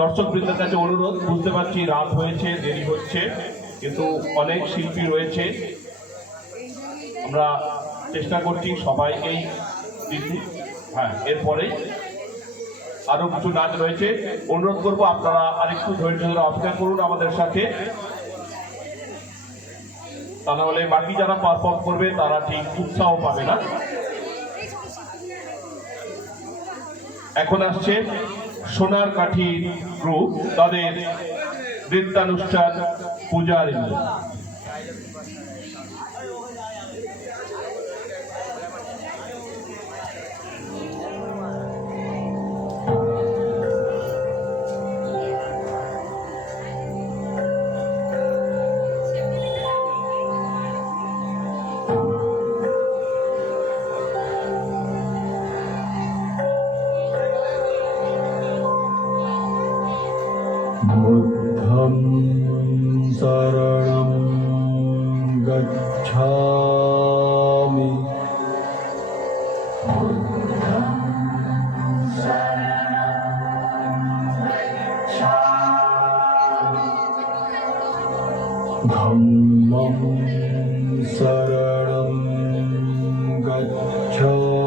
দর্শক বৃন্দের কাছে অনুরোধ, বুঝতে পারছি রাত হয়েছে, দেরি হচ্ছে, কিন্তু অনেক শিল্পী রয়েছে, আমরা চেষ্টা করছি সবাইকেই দিতে। হ্যাঁ, এরপরে আরো কিছু নাচ রয়েছে, অনুরোধ করবো আপনারা আরেকটু ধৈর্য ধরে অপেক্ষা করুন আমাদের সাথে, তা না হলে বাকি যারা পারফর্ম করবে তারা ঠিক উৎসাহ পাবে না। এখন আসছে সোনার কাঠি গ্রুপ, তাদের নৃত্যানুষ্ঠান পূজারি। बुद्धं शरणं गच्छामि धम्मं शरणं गच्छामि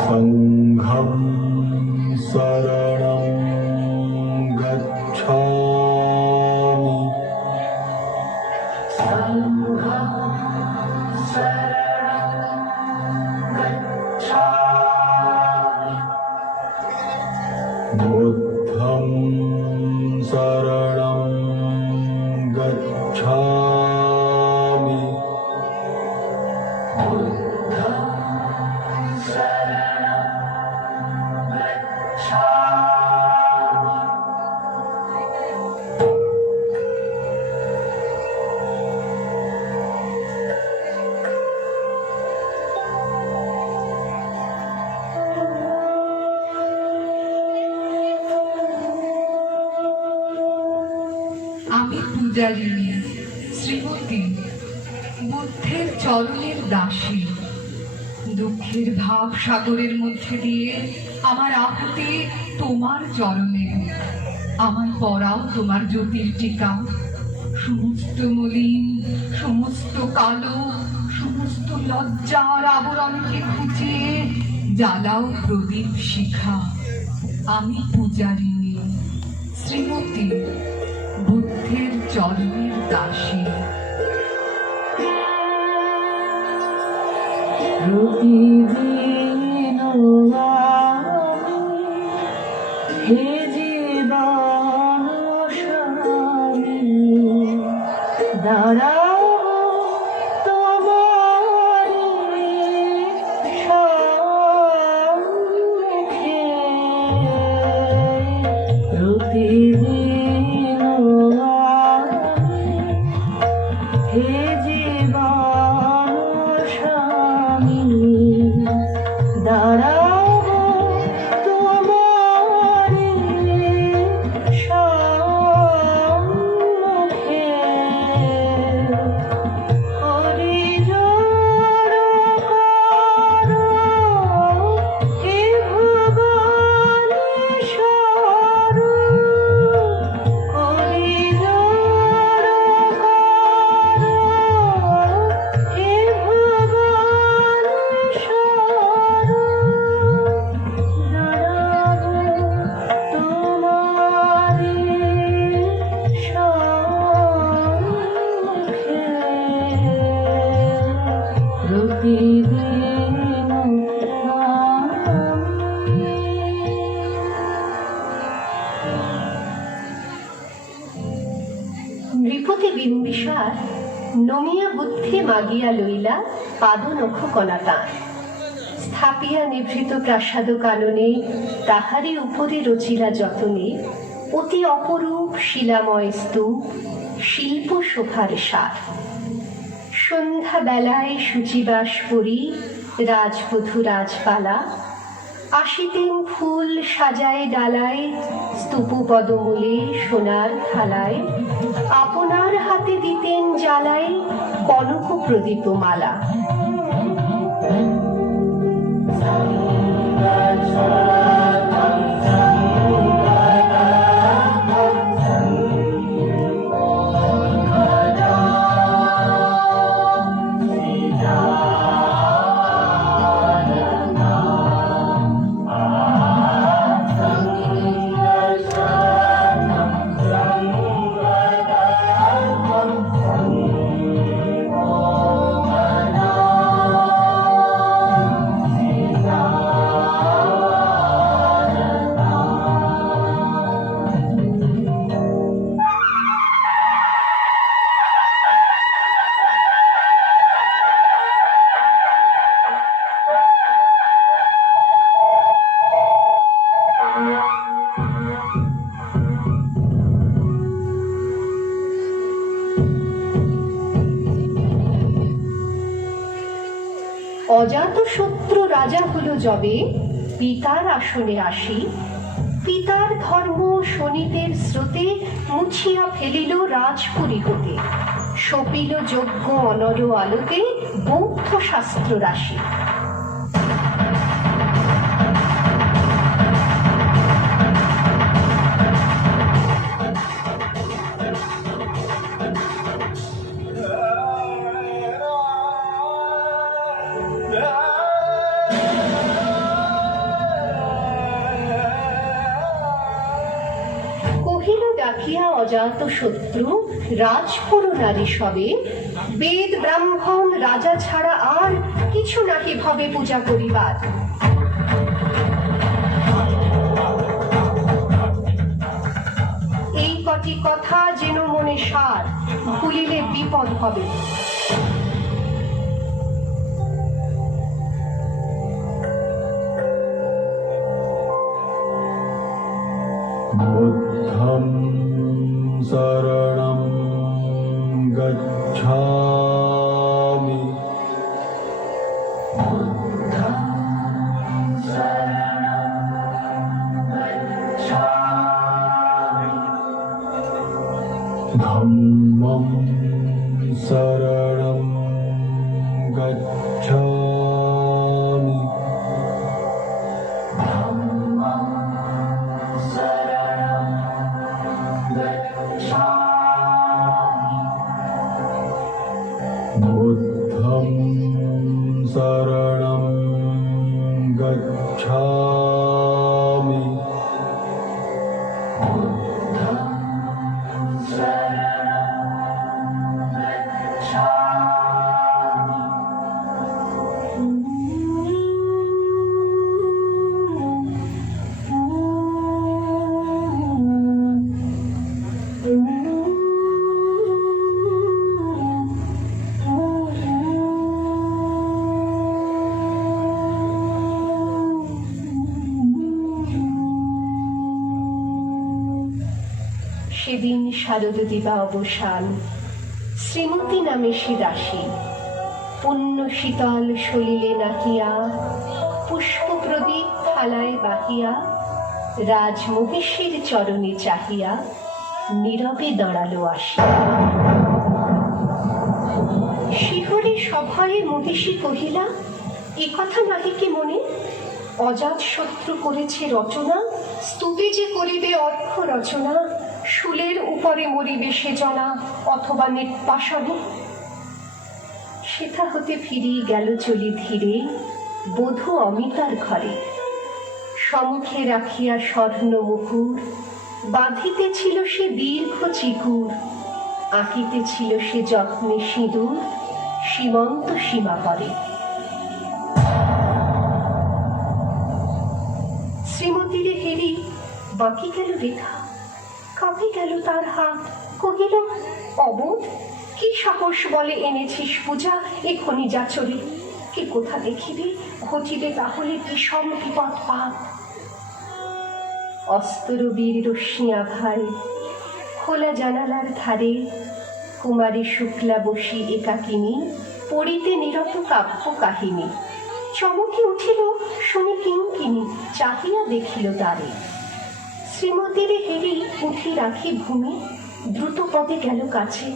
संघं शरणं गच्छामि बुद्धं शरणं गच्छामि আমি পূজারিণী শ্রীমতী, বুদ্ধের চরণের দাসী। দুঃখের ভাব সাগরের মধ্যে দিয়ে আমার আহুতি তোমার চরণে। আমায় পরাও তোমার জ্যোতির টিকা, সমস্ত মলিন, সমস্ত কালো, সমস্ত লজ্জার আবরণকে খুঁজিয়ে জ্বালাও প্রদীপ শিখা। আমি পূজারিণী শ্রীমতী, বুদ্ধের চরণের দাসী। প্রতিদিন হে জীবন স্বামী, দাঁড়াও তোমারি সম্মুখে। প্রতিদিন হে জীবন স্বামী, দাঁড়াবো তোমারি সম্মুখে। হরি জড় করো হে ভুবনেশ্বর, হরি জড় করো হে ভুবনেশ্বর, দাঁড়াবো তোমারি সম্মুখে। প্রতিদিন নৃপতি বিম্বিসার নমিয়া বুদ্ধি মাগিয়া লইলা পাদনখ কণাতান, স্থাপিয়া নিভৃত প্রাসাদ কাননে তাহারি উপরে রচিলা যতনে অতি অপরূপ শিলাময় স্তূপ, শিল্প শোভার সার। সন্ধ্যা বেলায় শুচিবাস করি রাজবধূ রাজপালা, আসিতেন ফুল সাজায় ডালায়, স্তূপ পদমূলে সোনার থালায়, আপনার হাতে দিতেন জ্বালায় কনক প্রদীপ মালা। অজাতশত্রু রাজা হলো যবে, পিতার আসনে আসি, পিতার ধর্ম শোণিতের স্রোতে মুছিয়া ফেলিল রাজপুরী হতে, সপিল যজ্ঞ অনর আলোতে বৌদ্ধ শাস্ত্র রাশি। ডাকিয়া অজাতশত্রু রাজপুর নারী সবে, বেদ ব্রাহ্মণ রাজা ছাড়া আর কিছু নাহি ভবে পূজা করিবার। এই কটি কথা যেন মনে সার, ভুলিলে বিপদ হবে। बुद्धं शरणं गच्छामि। धम्मं शरणं गच्छामि। बुद्धं शरणं गच्छामि। সেদিন শারদ দিবা অবসান, শ্রীমতী নামে সে দাসী, পুণ্য শীতল সলিলে নাহিয়া, পুষ্প প্রদীপ থালায় বাহিয়া, রাজমহিষীর চরণে চাহিয়া নীরবে দাঁড়ালো আসি। শিহরে সভয়ে মহিষী কহিলা, এ কথা নাহি কি মনে? অজাতশত্রু করেছে রচনা, স্তূপে যে করিবে অর্ঘ্য রচনা, শুলের উপরে মরিবে সে জনা, অথবা নির্বাসনে। সেথা হতে ফিরিয়ে গেল চলি ধীরে, বধূ অমিতার ঘরে। সম্মুখে রাখিয়া স্বর্ণ মুকুর, বাঁধিতেছিল সে দীর্ঘ চিকুর, আঁকিতেছিল সে যত্নে সিঁদুর, সীমন্ত সীমা পরে। শ্রীমতীরে হেরি বাকি গেল রেখা, কাঁপে গেল তার হাত, কহিল, অবোধ, কি সাহস বলে এনেছিস পূজা এখনি যা চলে? কে কোথা দেখিবে, ঘটিবে তাহলে বিষম বিপদ পাপ। অস্তরবীর রশ্মি আভায় খোলা জানালার ধারে, কুমারী শুক্লা বসি একাকিনী, পড়িতে নীরব কাব্য কাহিনী। চমকে উঠিল, শুনি কিঙ্কিণী চাহিয়া দেখিল দ্বারে। শ্রীমতীর হেরি উঠি রাখি ভূমি, দ্রুত পদে গেল কাছে,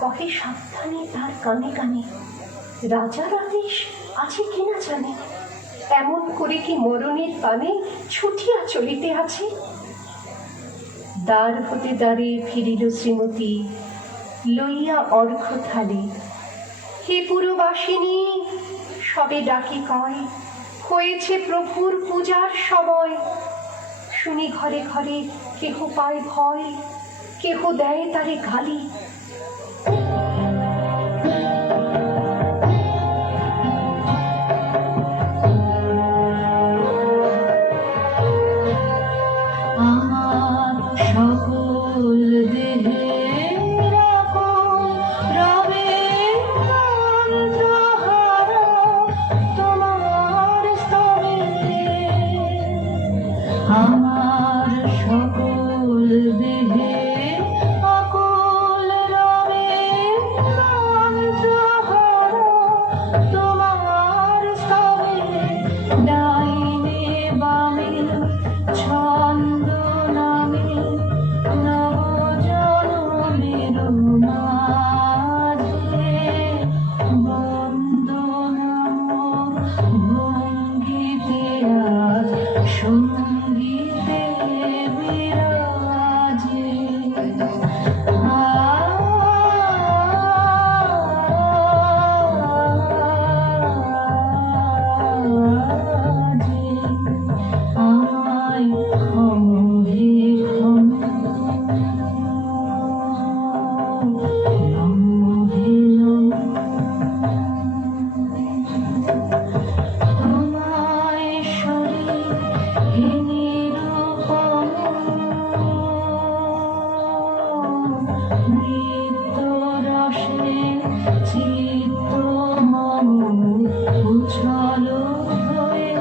কহে সাবধানে তার কানে কানে, রাজার আদেশ আছে কিনা জানে, এমন করে কি মরণের পানে ছুটিয়া চলিতে আছে। দ্বার হতে দ্বারে ফিরিল শ্রীমতী, লইয়া অর্ঘ্য থালি। হে পুরবাসিনী, সবে ডাকি কয়, হয়েছে প্রভুর পূজার সময়। শুনি ঘরে ঘরে কেহ পায় ভয়, কেহ দেয় তারে গালি। আমার সকল দেহের আকল রবে মন্ত্রহারা তোমার স্তবে। আমার সকল দেহের আকল রবে মন্ত্রহারা তোমার স্তবে। ডাইনে বামে ছন্দ নামে নবজনমের মাঝে, বন্দনাম ভঙ্গিতে আজ সঙ্গীতে বিরাজে। আমায় ক্ষম হে ক্ষম, নম হে নম। তোমায় সরে হে নিরূপম, নিত্য রসে চিত্ত মম উচ্ছল হয়ে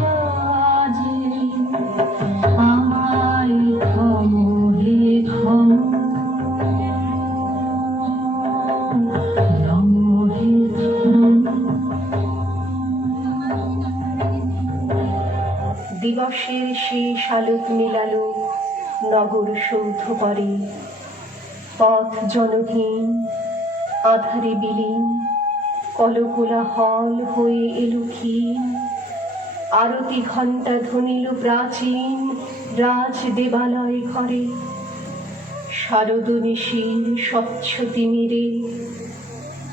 বাজে। আমায় ক্ষম হে ক্ষম, নম হে নম। দিবসের শেষ আলোক মেলালো নগর সৌধ পরে, পথ জনহীন আধারে বিলীন, কলকোলাহল হয়ে এলো ক্ষীণ। আরতি ঘণ্টা ধ্বনিল প্রাচীন রাজ দেবালয় ঘরে। শারদ নিশীর স্বচ্ছ তিমিরে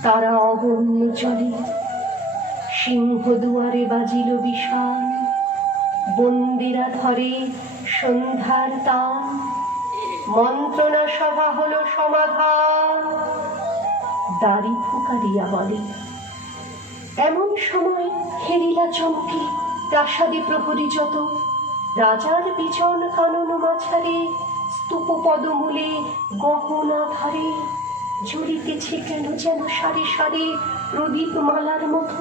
তারা অগণ্য চলে। সিংহ দুয়ারে বাজিল বিশাল, বন্দিরা ধরে সন্ধ্যার তান। মন্ত্রণা সভা হলো সমাধান, দাড়ি ফুকারিয়া বলে। এমন সময় হেরিলা চমকে প্রাসাদে প্রহরী যত, রাজার বিজন কানন মাঝারে, স্তূপ পদমূলে গহনা ধারে। ঝুলিতেছে কেন যেন সারি সারি প্রদীপ মালার মতো।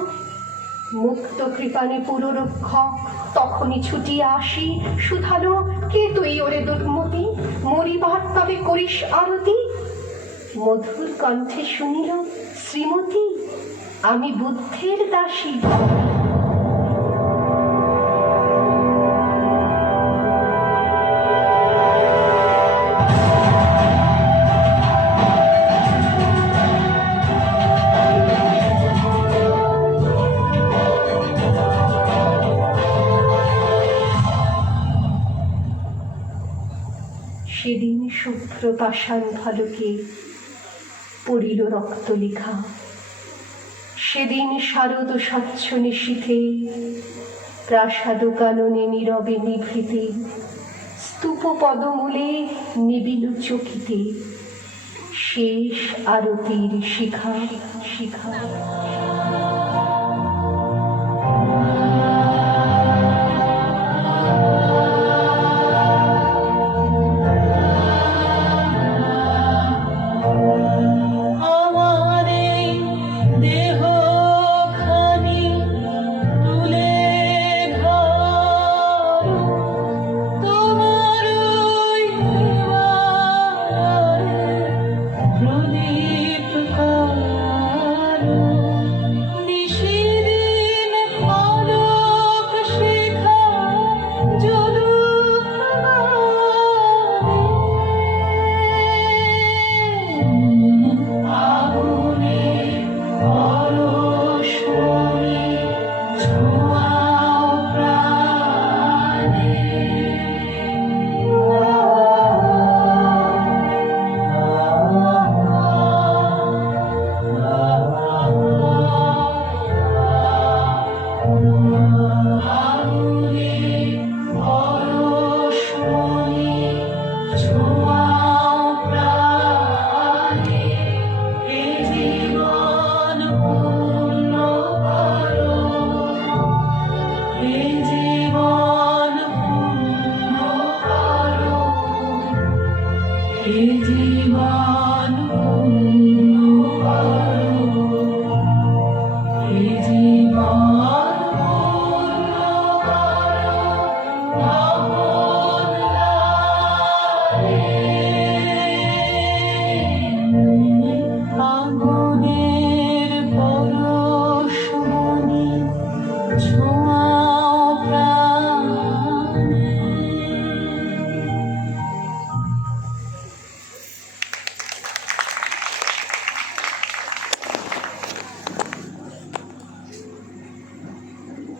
মুক্ত কৃপানে পুররক্ষক তখনই ছুটিয়া আসি, শুধালো, কে তুই ওরে দুর্মতি, মরিবার তবে করিস আরতি। মধুর কণ্ঠে শুনিল, শ্রীমতী আমি বুদ্ধের দাসী। সেদিন শুভ্র পাষাণ ফলকে পড়িল রক্তলেখা। সেদিন শারদ স্বচ্ছ নিশীথে প্রাসাদ কাননে নীরবে নিভৃতে। স্তূপ পদমূলে নিবিল চকিতে শেষ আরতির শিখা শিখা।